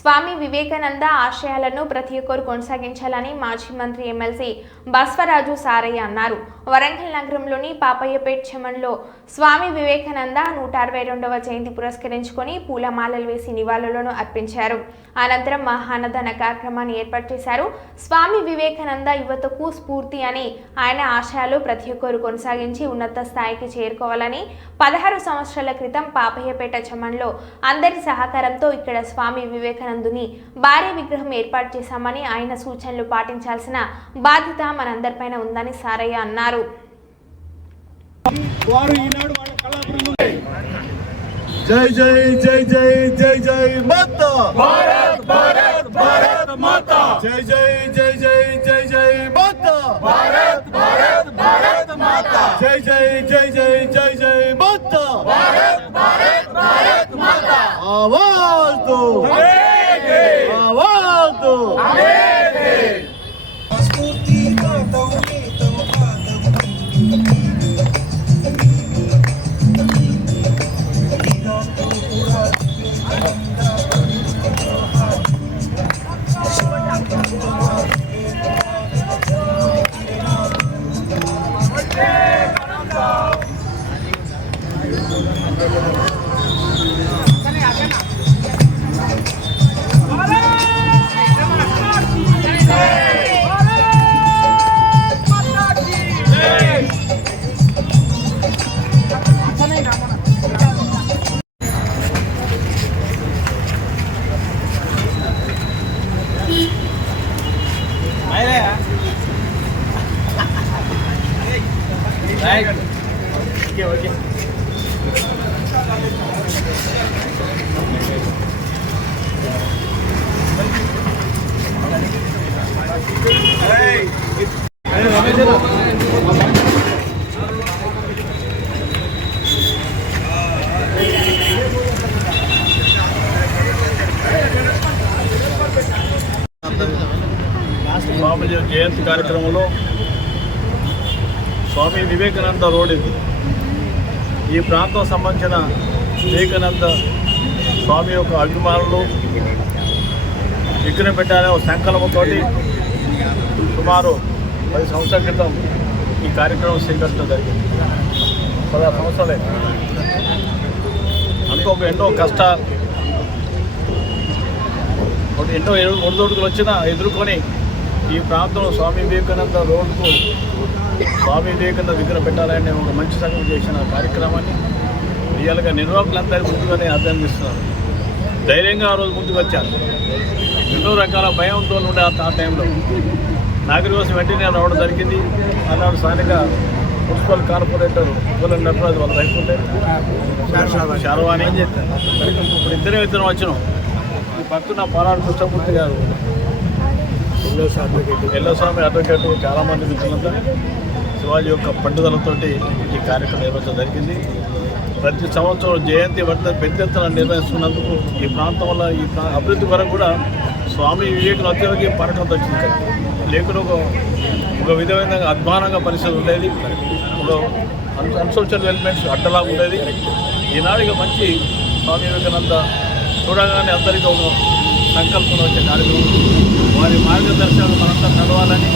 స్వామి వివేకానంద ఆశయాలను ప్రతి ఒక్కరు కొనసాగించాలని మాజీ మంత్రి ఎమ్మెల్సీ బస్వరాజు సారయ్య అన్నారు. వరంగల్ నగరంలోని పాపయ్యపేట్ చెమన్లో స్వామి వివేకానంద 162వ జయంతి పురస్కరించుకొని పూలమాలలు వేసి నివాళులను అర్పించారు. అనంతరం మహాన్నదాన కార్యక్రమాన్ని ఏర్పాటు చేశారు. స్వామి వివేకానంద యువతకు స్ఫూర్తి అని, ఆయన ఆశయాలు ప్రతి ఒక్కరు కొనసాగించి ఉన్నత స్థాయికి చేరుకోవాలని 16 సంవత్సరాల క్రితం పాపయ్యపేట చెమన్లో అందరి సహకారంతో ఇక్కడ స్వామి వివేకానందుని భారీ విగ్రహం ఏర్పాటు చేశామని, ఆయన సూచనలు పాటించాల్సిన బాధ్యత మనందరిపైన ఉందని సారయ్య అన్నారు. జై జై జై జై జై జై మాతా భారత్ భారత్ భారత్ మాతా జై జై జై జై జై జై మాతా భారత్ భారత్ భారత్ మాతా జై జై జై జై జై జై మాతా భారత్ భారత్ భారత్ మాతా आवाज दो आवाज दो स्फूर्ति माता Okay. బాబుజీ జయంతి కార్యక్రమంలో స్వామి వివేకానంద రోడ్ ఇది. ఈ ప్రాంతం సంబంధించిన వివేకానంద స్వామి యొక్క అభిమానులు విగ్రహం పెట్టాలనే ఒక సంకల్పంతో సుమారు 10 సంవత్సరాల క్రితం ఈ కార్యక్రమం స్వీకరించడం జరిగింది. 16 సంవత్సరాలే ఎన్నో కష్టాలు, ఎన్నో ఒడిదొడుకులు వచ్చినా ఎదుర్కొని ఈ ప్రాంతంలో స్వామి వివేకానంద రోడ్కు స్వామి వివేకానంద విగ్రహం పెట్టాలని ఒక మంచి సంఘం చేసిన కార్యక్రమాన్ని రియల్గా నిర్వాహకులందరూ ముందుగానే అభినందిస్తున్నారు. ధైర్యంగా ఆ రోజు ముందుకు వచ్చారు. ఎన్నో రకాల భయంతో ఉండే ఆ టైంలో నాగరి కోసం వెంటనే రావడం జరిగింది. ఆనాడు స్థానిక మున్సిపల్ కార్పొరేటర్ పూల నటరాజు వాళ్ళ రైతుంటే శారవాణి ఇప్పుడు ఇద్దరం వచ్చినాం. ఈ పక్కన పాలాడు కృష్ణమూర్తి గారు, ఎల్లస్వామి అడ్వకేట్, చాలామంది మిత్రులంతా శివాజీ యొక్క పట్టుదలతోటి ఈ కార్యక్రమం నిర్వహించడం జరిగింది. ప్రతి సంవత్సరం జయంతి పెద్ద ఎత్తున నిర్వహిస్తున్నందుకు ఈ ప్రాంతం వల్ల ఈ అభివృద్ధి వరకు కూడా స్వామి వివేకానంద అత్యవకి పర్యటన వచ్చింది. లేకుండా ఒక విధమైన అధ్వానంగా పరిస్థితి ఉండేది. ఒక అన్సోషల్ ఎలిమెంట్స్ అడ్డలా ఉండేది. ఈనాడు మంచి స్వామి వివేకానంద చూడగానే అందరికీ ఒక సంకల్పం వచ్చే కార్యక్రమం. వారి మార్గదర్శకాలు మనంతా నడవాలని,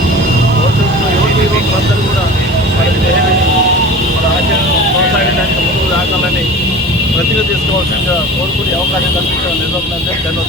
భవిష్యత్తులో యువకులందరూ కూడా వారి దేహాన్ని మన ఆచరణ కొనసాగడానికి ముందుకు రాగాలని ప్రతిగా తీసుకోవాల్సిందిగా కోరుకునే అవకాశం కల్పించిన నిర్వహణ ధన్యవాదాలు.